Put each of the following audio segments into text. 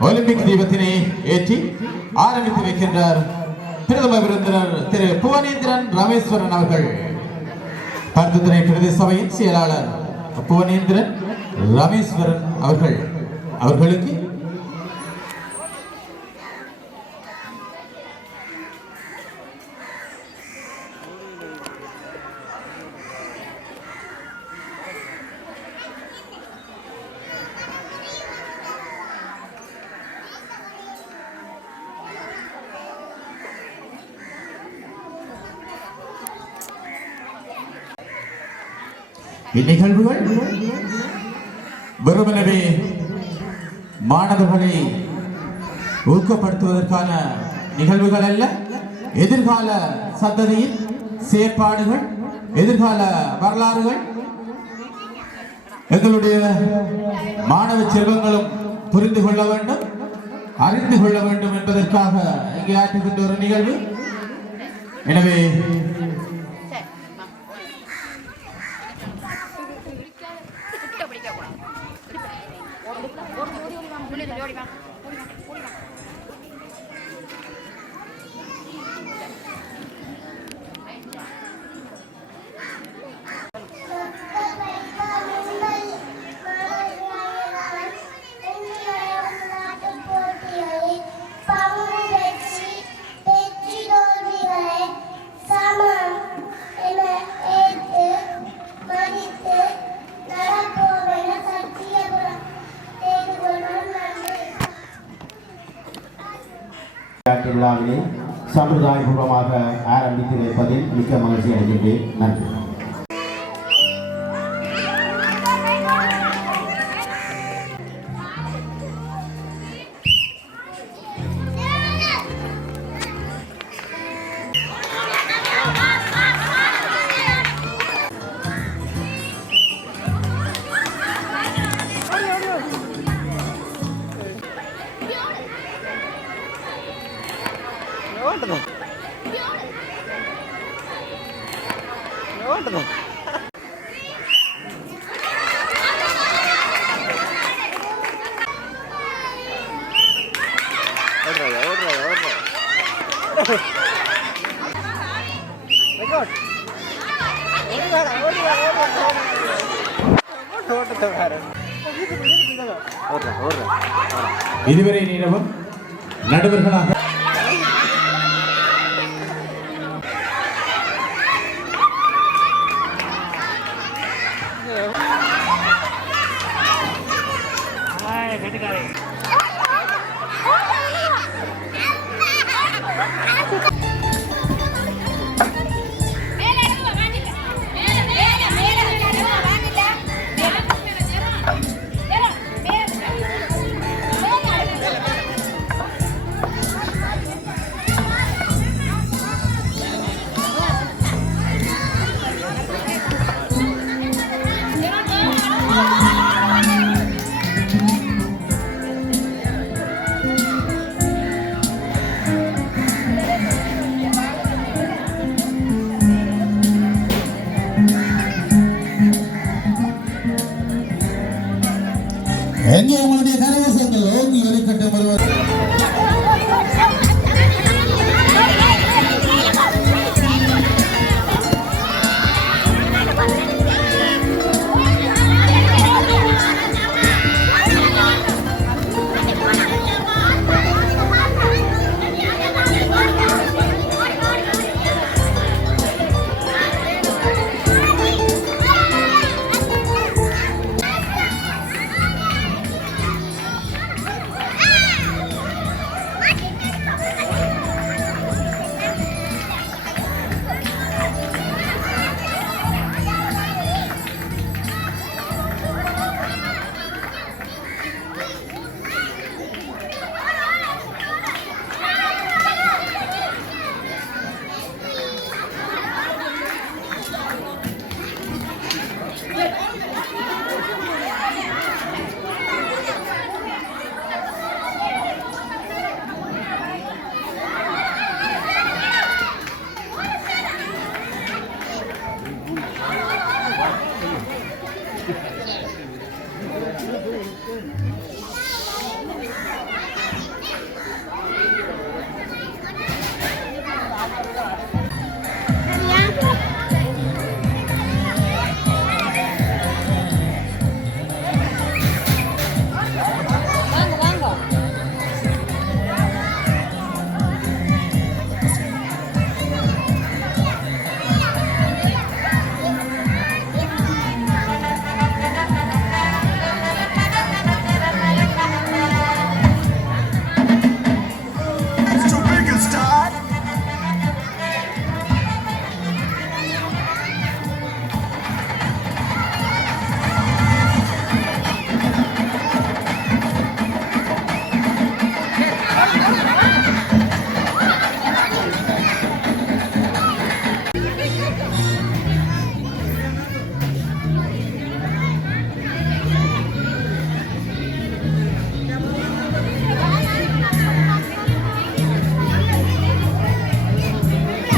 Olympic தீபத்தினை ஏற்றி ஆரம்பித்து வைக்கின்றார் பிரதம விருந்தினர் திரு புவனேந்திரன் ராமேஸ்வரன் அவர்கள். பருத்துத்துறை பிரதேச சபையின் செயலாளர் புவனேந்திரன் ரமேஸ்வரன் அவர்கள். அவர்களுக்கு நிகழ்வுகள்? வெறுமனவே மாணவர்களை ஊக்கப்படுத்துவதற்கான நிகழ்வுகள் அல்ல. எதிர்கால சந்ததியின் செயற்பாடுகள் எதிர்கால வரலாறுகள் எங்களுடைய மாணவ செல்வங்களும் புரிந்து கொள்ள வேண்டும் அறிந்து கொள்ள வேண்டும் என்பதற்காக இங்கே ஆற்றுகின்ற ஒரு நிகழ்வு. எனவே விழாவினை சம்பிரதாயபூர்வமாக ஆரம்பித்து வைப்பதில் மிக்க மகிழ்ச்சி அடைகின்றேன். நன்றி. மேல எங்கே உங்களுடைய கரவசங்கள் ஓங்கி ஒலிக்கட்டும் ஒருவர்.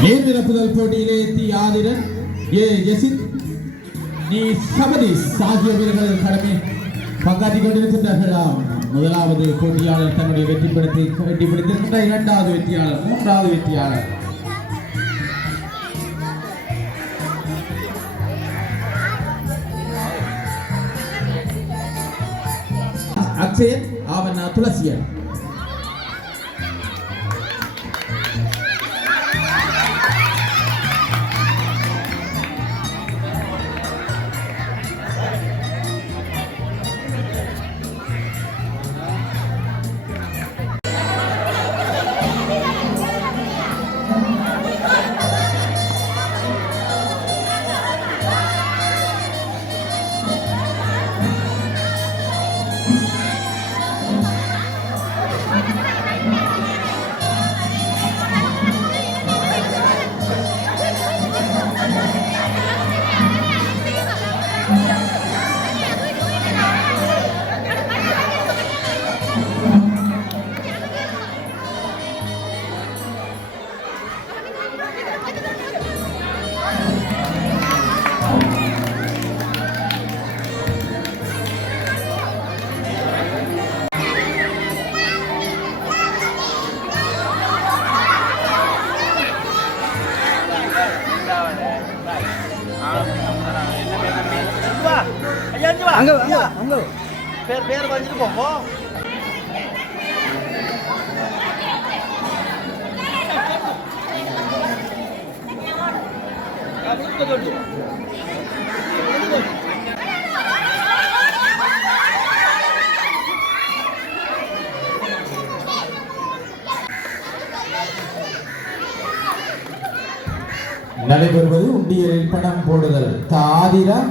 நீர் போட்டியிலே தி ஆதிரன் ஏ ஜெசித் நீ சபதீஸ் ஆகிய வீரர்கள் கடமை. பங்காற்றிக் கொண்டிருக்கின்றார்களாம் முதலாவது போட்டியாளர் தன்னுடைய வெற்றி படத்தை வெற்றி பிடித்திருக்கின்ற இரண்டாவது வெற்றியாளர் மூன்றாவது வெற்றியாளர். அக்ஷயன் அவன் துளசியன்.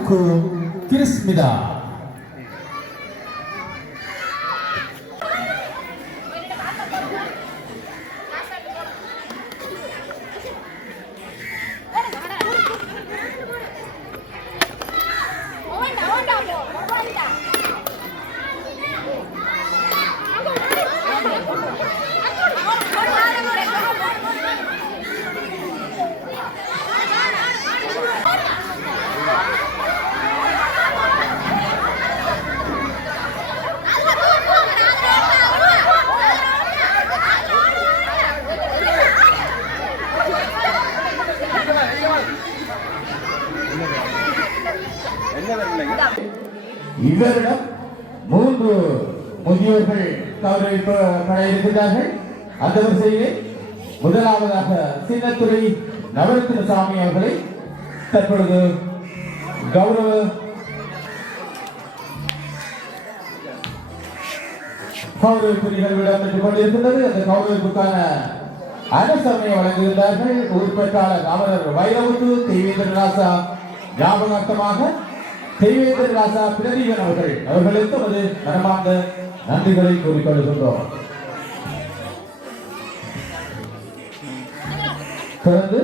않고 그랬습니다. இவரிடம் மூன்று முதியோர்கள் கௌரவிக்கப்பட இருக்கின்றார்கள் அந்த வரிசையிலே முதலாவதாக சின்னத்துறை நவரத்தின சாமி அவர்களை தற்பொழுது கௌரவ கௌரவிப்பு நிகழ்வு இடம்பெற்றுக் கொண்டிருக்கின்றது. அந்த கௌரவிப்புக்கான அரசமையை வழங்குகின்றார்கள். உறுப்பினராளர் அமரர் வைரமுத்து தேவேந்திரராசா ஞாபகார்த்தமாக தேவேந்திர ராசா பிரதீபன் அவர்கள். அவர்களுக்கு ஒரு மனமார்ந்த நன்றிகளை கூறிக்கொள்கின்றோம் தொடர்ந்து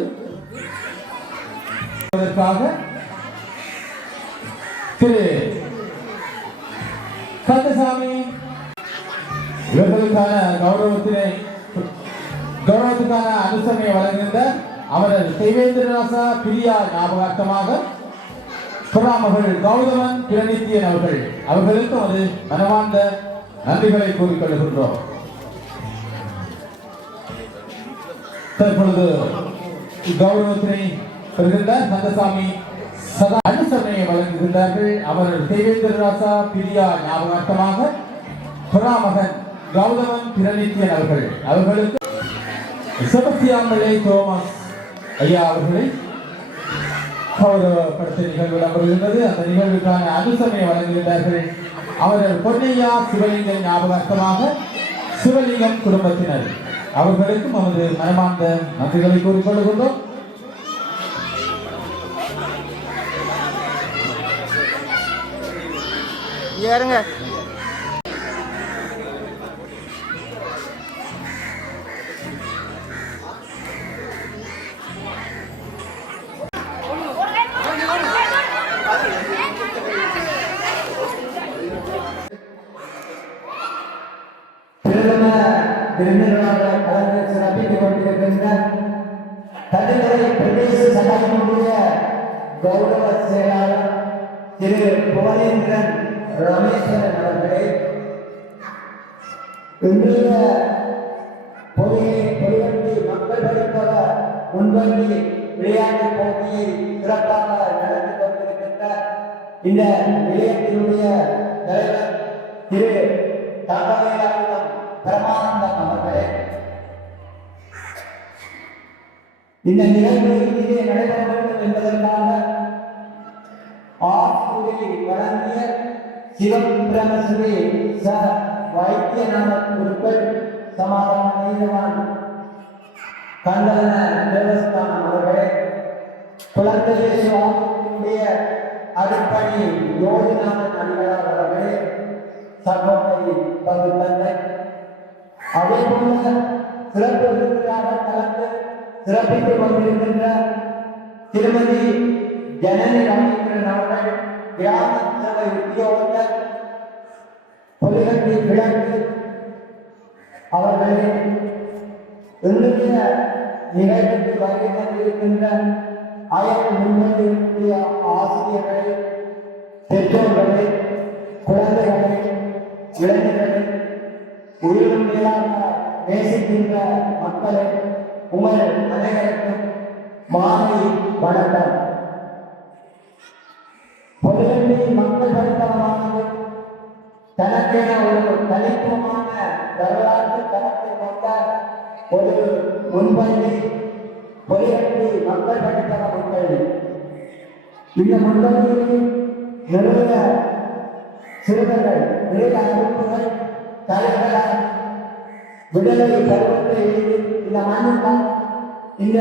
அதற்காக திரு கந்தசாமி இவர்களுக்கான கௌரவத்தினை கௌரவத்துக்கான அனுசரணையை வழங்குகின்ற அவரது தேவேந்திரராசா பிரியா ஞாபகார்த்தமாக புறாமகள் கௌதமன் பிரணித்தியன் அவர்கள். அவர்களுக்கும் அது மனமார்ந்த நன்றிகளை கூறிக்கொள்கின்றோம் தற்பொழுது கௌரவத்தினை பெறுகின்ற கந்தசாமி சதா அனுசரணையை வழங்குகின்றார்கள். அவர் தேவேந்திர ராசா பிரியா ஞாபகார்த்தமாக புறாமகன் கௌதமன் பிரணித்தியன் அவர்கள். அவர்களுக்கு செபஸ்தியாமலை தோமஸ் ஐயா அவர்களை கௌரவப்படுத்த நிகழ்வு நடைபெறுகின்றது அந்த நிகழ்வுக்கான அனுசரணையை வழங்குகின்றார்கள் அவர்கள் பொன்னையா சிவலிங்கம் ஞாபகார்த்தமாக சிவலிங்கம் குடும்பத்தினர். அவர்களுக்கும் நமது மனமார்ந்த நன்றிகளை கூறிக்கொள்கின்றோம் ஏறுங்க. விருந்தினராக கலந்து சிறப்பித்துக் கொண்டிருக்கின்ற கதிரை பிரதேச சபையினுடைய கௌரவ செயலாளர் திரு புவனேந்திரன் ரமேஸ்வரன் அவர்களே இன்றைய பொதியை பொலிவண்டி மக்கள் படிப்பக முன்வங்கி விளையாட்டு போட்டியை சிறப்பாக நடத்தி கொண்டிருக்கின்ற இந்த நிலையத்தினுடைய தலைவர் திரு தங்கவேலாயுதம் பிரமானந்தம் அவர்களே. இந்த நிகழ்வு இங்கே நடைபெற வேண்டும் என்பதற்காக ஆசிரியை வழங்கிய சிவபிரமஸ்ரீ ச வைத்தியநாத குருக்கள் சமாதான நீதவான் கண்டன தேவஸ்தானம் அவர்களே. குழந்தை சுவாமியினுடைய அடிப்படை யோகிநாதன் அடிகளார் அவர்களே. சகோதரி பகுத்தந்தை அதே சிறப்பு விருந்தினராக கலந்து சிறப்பித்துக் கொண்டிருக்கின்ற திருமதி ஜனனி ராமேந்திரன் அவர்கள் கிராம சபை உத்தியோகத்தர் பொலிகட்டி கிழக்கு அவர்களின் இன்றைய நிகழ்ச்சிக்கு வருகை தந்திருக்கின்ற ஆயிரத்தி அயல் முன்வந்திருக்கிற ஆசிரியர்களை பெற்றோர்களை குழந்தைகளை இளைஞர்களை உயிரும் மேலாக நேசிக்கின்ற மக்களே உங்கள் அனைவருக்கும் மாலை வணக்கம். பொதுவெளி மக்கள் படித்தவமானது தனக்கென ஒரு தனித்துவமான வரலாற்று தனத்தை கொண்ட ஒரு முன்பள்ளி பொதுவெளி மக்கள் படித்தவ முன்பள்ளி இந்த முன்பள்ளியில் நிறைய சிறுவர்கள் நிறைய அமைப்புகள் தலைவர்களாக விடுதலை கருவத்தை இந்த மண்ணுதான் இந்த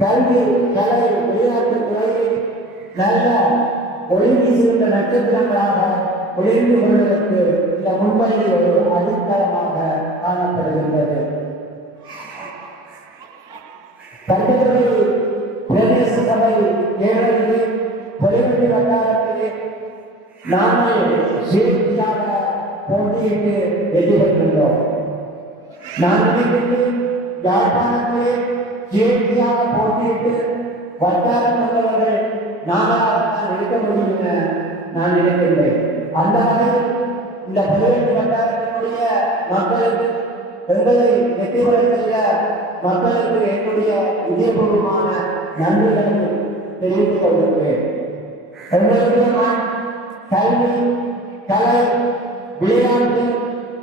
கல்வி கலை விளையாட்டு துறையில் நல்ல ஒளி வீசுகின்ற நட்சத்திரங்களாக ஒளிந்து கொள்வதற்கு இந்த முன்பள்ளி ஒரு அடித்தளமாக காணப்படுகின்றது. தங்கத்துறை பிரதேச சபை ஏழையிலே பொலிவெளி வட்டாரத்திலே நாங்கள் சீர்தியாக போட்டியிட்டு வெற்றி பெற்றுள்ளோம் நான் யாழ்ப்பாணத்திலே சீர்தியாக போட்டியிட்டு வட்டாரம் உள்ளவர்கள் முடியும் என நான் நினைக்கின்றேன் அந்த வகையில் இந்த பதினெட்டு வட்டாரத்தினுடைய மக்களுக்கு எங்களை வெற்றி பெற மக்களுக்கு என்னுடைய இதயபூர்வமான நன்றிகளை தெரிவித்துக் கொள்கிறேன் நான் கல்வி கலை விளையாட்டு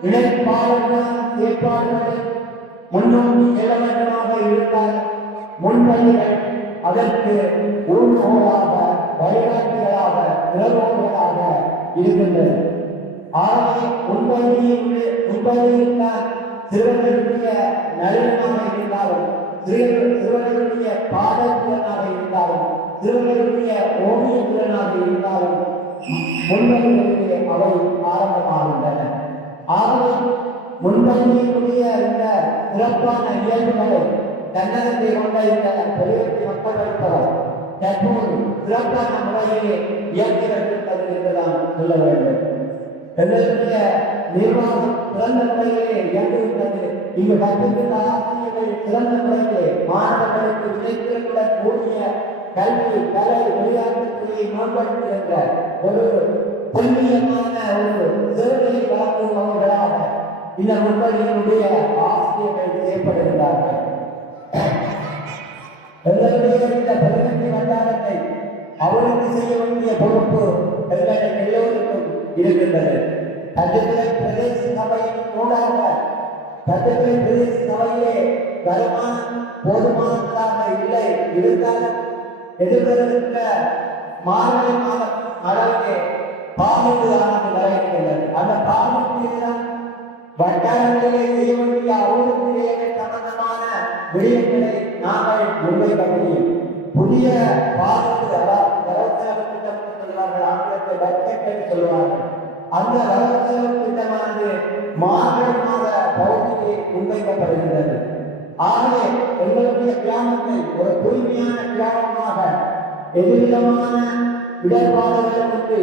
இணைப்பாளர்கள் ஏற்பாடுகளில் முன்னோக்கி செல்ல இருந்தால் முன்பள்ளிகள் அதற்கு ஊன்கோலாக வழிகாட்டிகளாக நிலவோர்களாக இருக்கின்றன ஆகவே முன்பள்ளியில் முன்பள்ளியில் சிறுவர்களுடைய நலனாக இருந்தாலும் சிறுவர்களுடைய பாடத்திறனாக இருந்தாலும் சிறுவர்களுடைய ஓவிய இருந்தாலும் முன்பள்ளிகளிலே அவை ஆரம்பமாகின்றன. ஆகவே முன்பள்ளியினுடைய இந்த சிறப்பான இயல்புகளை தன்னகத்தை கொண்ட இந்த பெருவெற்றி மக்கள் வைப்பவர் தற்போது சிறப்பான முறையிலே இயக்குகிறது என்றுதான் சொல்ல வேண்டும். எங்களுடைய நிர்வாகம் சிறந்த முறையிலே இயங்குகின்றது இங்கு கற்பிக்கின்ற ஆசிரியர்கள் சிறந்த முறையிலே மாணவர்களுக்கு விதைத்திருக்கிற கல்வி கலை விளையாட்டுத் மேம்படுத்துகின்ற ஒரு புண்ணியமான இந்த முன்பள்ளியினுடைய ஆசிரியர்கள் ஆசிரியர் எங்களுடைய இந்த பதினெட்டு வட்டாரத்தை அவருக்கு செய்ய வேண்டிய பொறுப்பு எங்கள் எல்லோருக்கும் இருக்கின்றது. கட்டுத்துறை பிரதேச சபையின் ஊடாக கட்டுத்துறை பிரதேச சபையிலே வருமானம் போதுமானதாக இல்லை. இருந்தாலும் எதிர்வருகின்ற மார்கழி மாதம் அளவிலே பாம்பு ஆனது வரைகின்றது அந்த தான் வட்டாரங்களிலே செய்ய வேண்டிய அவுளுக்கு சம்பந்தமான விடயங்களை நாங்கள் முன்வைக்க புதிய பாதுகாப்பு அதாவது வரவு திட்டம் சொல்வார்கள் ஆங்கிலத்தை பட்ஜெட் சொல்வார்கள். அந்த வரவு திட்டமானது மார்கழி மாத பகுதியிலே முன்வைக்கப்படுகின்றது. ஆகவே எங்களுடைய கிராமத்தை ஒரு தூய்மையான கிராமமாக எதிர்விதமான இடர்பாடுகளுக்கு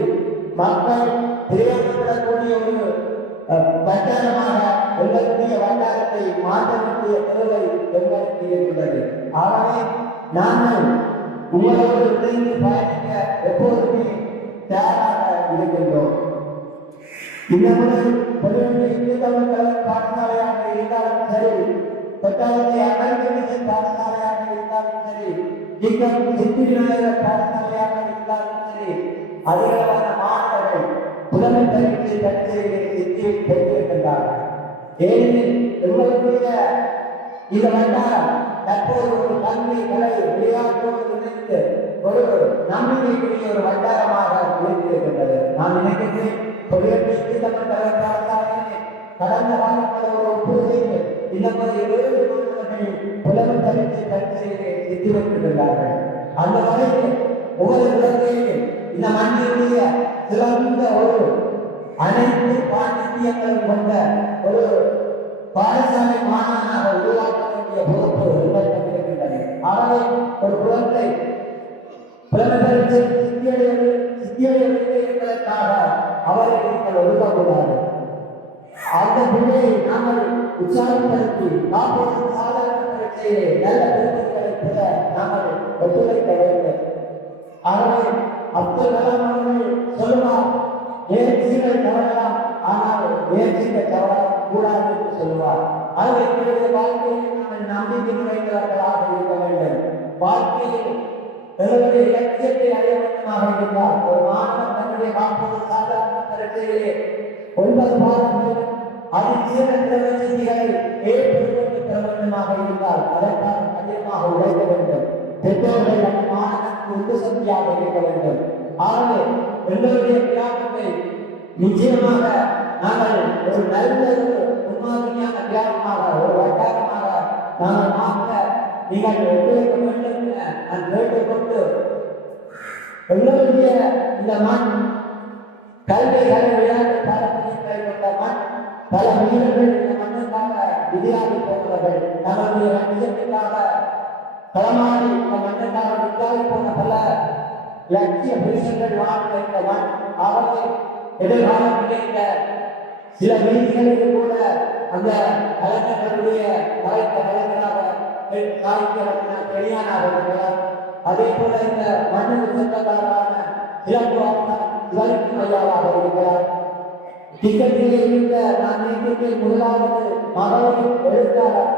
மக்கள் பிரயோகப்படக்கூடிய ஒரு பிரச்சாரமாக வட்டாரமாக எங்களுடைய வட்டாரத்தை மாற்ற தேவை எங்களுக்கு இருக்கிறது ஆகவே நாங்கள் உங்களோடு இணைந்து பயணிக்க எப்போதுமே தயாராக இருக்கின்றோம். இந்த முறை பொதுவெளி இந்து தமிழ் கலர் பாடசாலையாக இருந்தாலும் சரி கொட்டாரத்தை அமெரிக்க பாடசாலையாக இருந்தாலும் சரி இங்கம் சித்தி விநாயகர் பாடசாலையாக இருந்தாலும் சரி அதிகளவான புலமை பரீட்சை பரீட்சைகளை சித்தி ஏனெனில் எங்களுடைய இந்த வட்டாரம் தற்போது ஒரு கல்வி கலை விளையாட்டோடு இணைந்து ஒரு நம்பிக்கைக்குரிய ஒரு வட்டாரமாக இருந்திருக்கின்றது நான் நினைக்கின்றேன் கடந்த காலத்தில் ஒரு இந்த மாதிரி மாணவர்கள் அந்த வகையில் ஒவ்வொரு இந்த மண்ணினுடைய சிறந்த ஒரு அனைத்து பாண்டித்தியங்களும் கொண்ட ஒரு பாடசாலை மாணவனாக உருவாக்க வேண்டிய பொறுப்பு எங்களிடம் இருக்கின்றது. ஆகவே ஒரு குழந்தை புலமை பரீட்சை என்பதற்காக அவரை நீங்கள் ஒதுக்கக்கூடாது. அந்த பிள்ளையை நாங்கள் உற்சாகப்படுத்தி காப்போது நல்ல பெற நாங்கள் ஒத்துழைக்க வேண்டும். ஆகவே அப்துல் கலாம் முயற்சிகள் தவறலாம் ஆனால் முயற்சிகள் தவற கூடாது என்று சொல்லுவார் ஆகவே எங்களுடைய வாழ்க்கையில் நாங்கள் நம்பிக்கை நிறைந்தவர்களாக இருக்க வேண்டும் வாழ்க்கையில் எங்களுடைய லட்சியத்தை அடைய வேண்டுமாக இருந்தால் ஒரு மாணவன் தன்னுடைய காப்போது சாதாரண தரத்திலே ஒன்பது மாதங்கள் அதில் சிறந்த செய்திகளை ஏற்படுத்தி பெற வேண்டுமாக இருந்தால் அதற்காக கடினமாக உழைக்க வேண்டும் பெற்றோர்கள் அந்த மாணவனுக்கு உந்து சக்தியாக இருக்க வேண்டும் ஆகவே எங்களுடைய நிச்சயமாக நாங்கள் ஒரு நல்ல ஒரு முன்மாதிரியான கிராமமாக ஒரு வட்டாரமாக நாங்கள் மாற்ற நீங்கள் ஒத்துழைக்க வேண்டும் என நான் கேட்டுக்கொண்டு எங்களுடைய இந்த மண் கல்வி கலை விளையாட்டு பாரம்பரியங்களை கொண்ட மண் பல வீரர்கள் இந்த மண்ணுக்காக விதியாகி போனவர்கள் தங்களுடைய லட்சியத்துக்காக களமாடி இந்த மண்ணுக்காக விதியாகி போன பல லட்சிய புருஷர்கள் வாழ்ந்த இந்த மண் அவர்கள் எதிர்காலத்திலே இந்த சில வீதிகளில் கூட அந்த கலைஞர்களுடைய மறைத்த கலைஞராக சாதிக்க பெரியானாக இருக்கிறார் அதே போல இந்த மண்ணுக்கு சொந்தக்காரரான சிலம்பு சிவலிங்கம் ஐயாவாக இருக்கிறார். இருந்த நான் நினைக்கிறேன் முதலாவது மகளிர் எழுத்தாளர்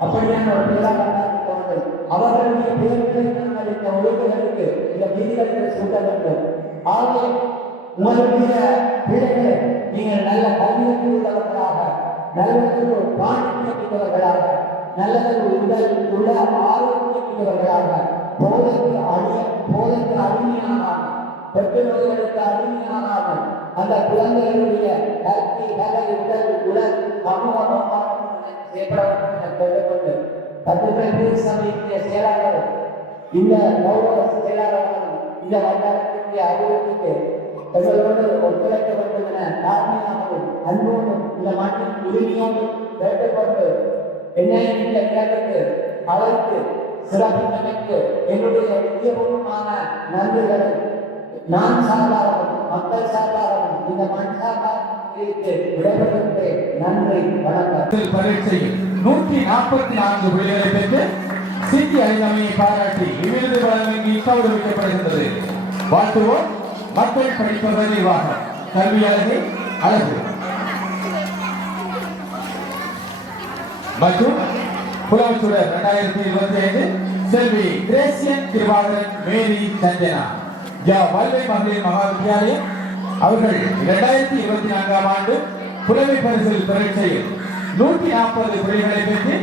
அப்படியான ஒரு பேராக அவர்களுடைய பேர்களை நாங்கள் இந்த இந்த விதிகளுக்கு சூட்ட வேண்டும் ஆகவே உங்களுடைய பிள்ளைகளை நீங்கள் நல்ல கல்வியத்தில் உள்ளவர்களாக நல்லதொரு பாண்டித்யம் உள்ளவர்களாக நல்லதொரு உடல் உள்ள ஆரோக்கியம் உள்ளவர்களாக போதைக்கு அடிய போதைக்கு அடிமையாகாமல் பெற்றோர்களுக்கு அடிமையாகாமல் அந்த குழந்தைகளுடைய கல்வி கலை உடல் உடல் சமூக நோக்கம் செயல்பட வேண்டும் என கேட்டுக்கொண்டு பத்திரிகை சபையினுடைய செயலாளர் இந்த கௌரவ இந்த வட்டாரத்தினுடைய அபிவிருத்திக்கு எங்களோடு ஒத்துழைக்க வேண்டும் என தாழ்மையாகவும் அன்போடும் இந்த நாட்டின் உரிமையோடும் கேட்டுக்கொண்டு என்னை இடத்துக்கு அவருக்கு சிறப்பித்தமைக்கு என்னுடைய நிச்சயபூர்வமான நன்றிகளை நான் சார்பாகவும் மக்கள் சார்பாகவும் இந்த மண் சார்பாகவும் நன்றி வணக்கம். பரீட்சையில் நூற்றி நாற்பத்தி நான்கு புள்ளிகளை சிட்டி அறிந்தமையை பாராட்டி விருது வழங்கி கௌரவிக்கப்படுகின்றது வாழ்த்துவோம். மக்கள் படிப்பவர் நிர்வாகம் கல்வி அழகு அழகு. மற்றும் புலவச்சுடர் இரண்டாயிரத்தி இருபத்தி ஐந்து செல்வி கிரேசியன் திருவாளர் மேரி சஞ்சனா. ஜா வல்லை மகளிர் மகா வித்தியாலயம் அவர்கள் இரண்டாயிரத்தி இருபத்தி நான்காம் ஆண்டு புலமை பரிசில் பரீட்சையில் நூற்றி நாற்பது புள்ளிகளை பெற்று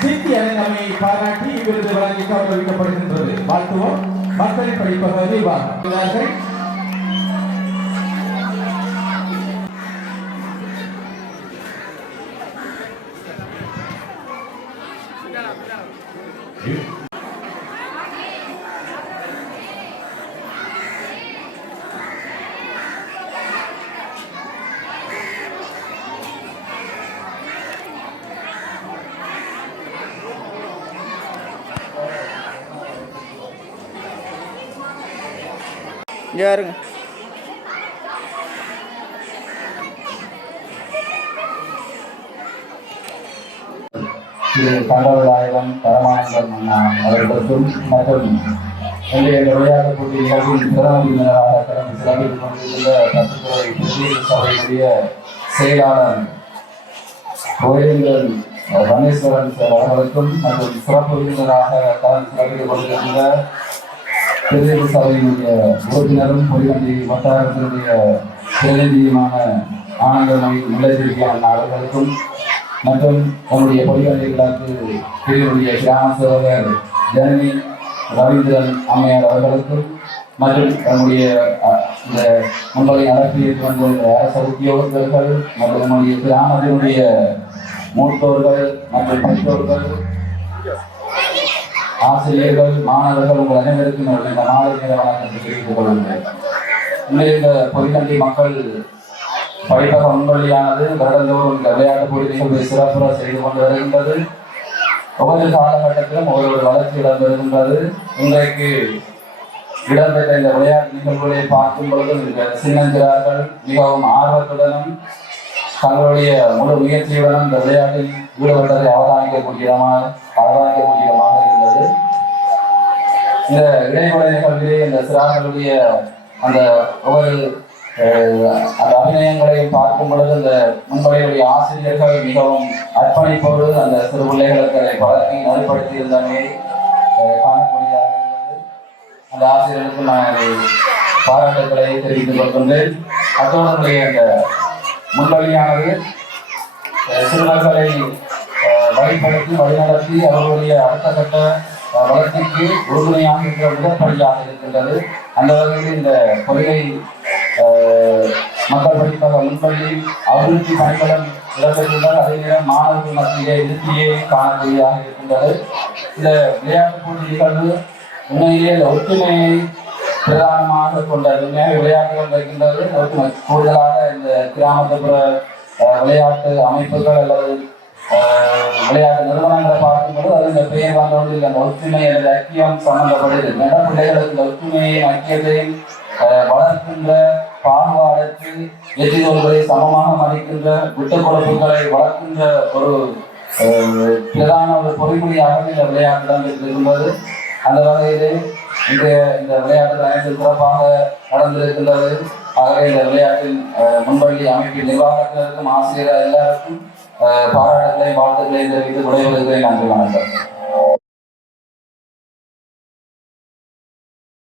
கீர்த்தி அறிந்தமையை பாராட்டி விருது வழங்கி கௌரவிக்கப்படுகின்றது. வாழ்த்துவோம். மக்கள் படிப்பவர் இங்கே பாருங்க. திரு பண்டவராயகம் பரமானந்தம் மற்றும் இன்றைய உரையாடக்கூடிய நிகழ்ச்சியின் சபையினுடைய செயலாளர் கோயந்தன் ரமேஸ்வரன் சார் அவர்களுக்கும் மற்றும் சிறப்பு விருந்தினராக கடந்த சிலவில் கொண்டிருந்த பிரதேச சபையினுடைய உறுப்பினரும் பொலிவண்டி வட்டாரத்தினுடைய பிரதிநிதியுமான ஆனந்தமணி நிலைத்திருக்கிறான் அவர்களுக்கும் மற்றும் நம்முடைய பொலிவண்டி விழாக்கு பிரிவுடைய கிராம சேவகர் ஜனனி ரவீந்திரன் அம்மையார் அவர்களுக்கும் மற்றும் நம்முடைய இந்த முன்பகை அரசியல் வந்த இந்த அரச உத்தியோகத்தர்கள் மற்றும் நம்முடைய கிராமத்தினுடைய மூத்தோர்கள் மற்றும் பெற்றோர்கள் ஆசிரியர்கள் மாணவர்கள் உங்கள் அனைவருக்கும் இந்த மாலை நேர வணக்கத்தை தெரிவித்துக் கொள்ளுங்கள் உண்மையில் இந்த பொதுக்கல்வி மக்கள் படிப்பக முன்வழியானது வருடந்தோறும் இந்த விளையாட்டு போட்டி சிறப்புற செய்து கொண்டு வருகின்றது. ஒவ்வொரு காலகட்டத்திலும் ஒவ்வொரு வளர்ச்சி இடம் வருகின்றது. இன்றைக்கு இடம்பெற்ற இந்த விளையாட்டு நிகழ்வுகளை பார்க்கும் பொழுது இந்த சின்னஞ்சிறார்கள் மிகவும் ஆர்வத்துடனும் தங்களுடைய முழு முயற்சியுடனும் இந்த விளையாட்டில் ஈடுபட்டதை அவதானிக்கக்கூடியதாக அவதானிக்கக்கூடியதாக இந்த இடைமுறை நிகழ்விலே இந்த சிறார்களுடைய அந்த ஒவ்வொரு அந்த அபிநயங்களை பார்க்கும் பொழுது இந்த முன்பகையுடைய ஆசிரியர்கள் மிகவும் அர்ப்பணிப்போடு அந்த சிறு பிள்ளைகளுக்கு அதை பழக்கி நடைப்படுத்தி இருந்தமே காணக்கூடியதாக இருந்தது. அந்த ஆசிரியர்களுக்கு நான் அதை பாராட்டுக்களை தெரிவித்துக் கொள்கின்றேன். அத்தோடு அந்த முன்வழியானது சிறுவர்களை வழிபடுத்தி வழிநடத்தி அவர்களுடைய அடுத்த கட்ட வளர்ச்சிக்கு உறுதுணையாக இருக்கிற முதற்படியாக இருக்கின்றது. அந்த வகையில் இந்த கொள்கை மக்கள் படிப்பக முன்பள்ளி அபிவிருத்தி பணிகளும் இடம்பெற்றுள்ளார் அதே நேரம் மாணவர்கள் மத்தியிலே திருப்தியை காணக்கூடியதாக இருக்கின்றது. இந்த விளையாட்டு போட்டி நிகழ்வு உண்மையிலே இந்த ஒற்றுமையை பிரதானமாக கொண்டது உண்மையாக விளையாட்டுகள் வைக்கின்றது. ஒற்றுமை கூடுதலாக இந்த கிராமத்துப்புற விளையாட்டு அமைப்புகள் அல்லது விளையாட்டு நிறுவனங்களை பார்க்கும்போது அது இந்த பெயர் வந்தோடு இந்த ஒற்றுமை அல்லது ஐக்கியம் சம்பந்தப்படுது ஏன்னா பிள்ளைகளுக்கு இந்த ஒற்றுமையையும் ஐக்கியத்தையும் வளர்க்கின்ற பாகுபாடற்று எதிர்கொள்வதை சமமாக மதிக்கின்ற விட்டு கொடுப்புகளை வளர்க்கின்ற ஒரு பிரதான ஒரு பொறிமொழியாக இந்த விளையாட்டுடன் இருந்தது அந்த வகையிலே இந்த இந்த விளையாட்டு அனைத்து சிறப்பாக நடந்திருக்கின்றது ஆகவே இந்த விளையாட்டின் முன்பள்ளி அமைப்பின் நிர்வாகத்தினருக்கும் ஆசிரியர் எல்லாருக்கும் பாராட்டுகளை வாழ்த்துக்களை தெரிவித்து விடைபெறுகிறேன். நன்றி வணக்கம்.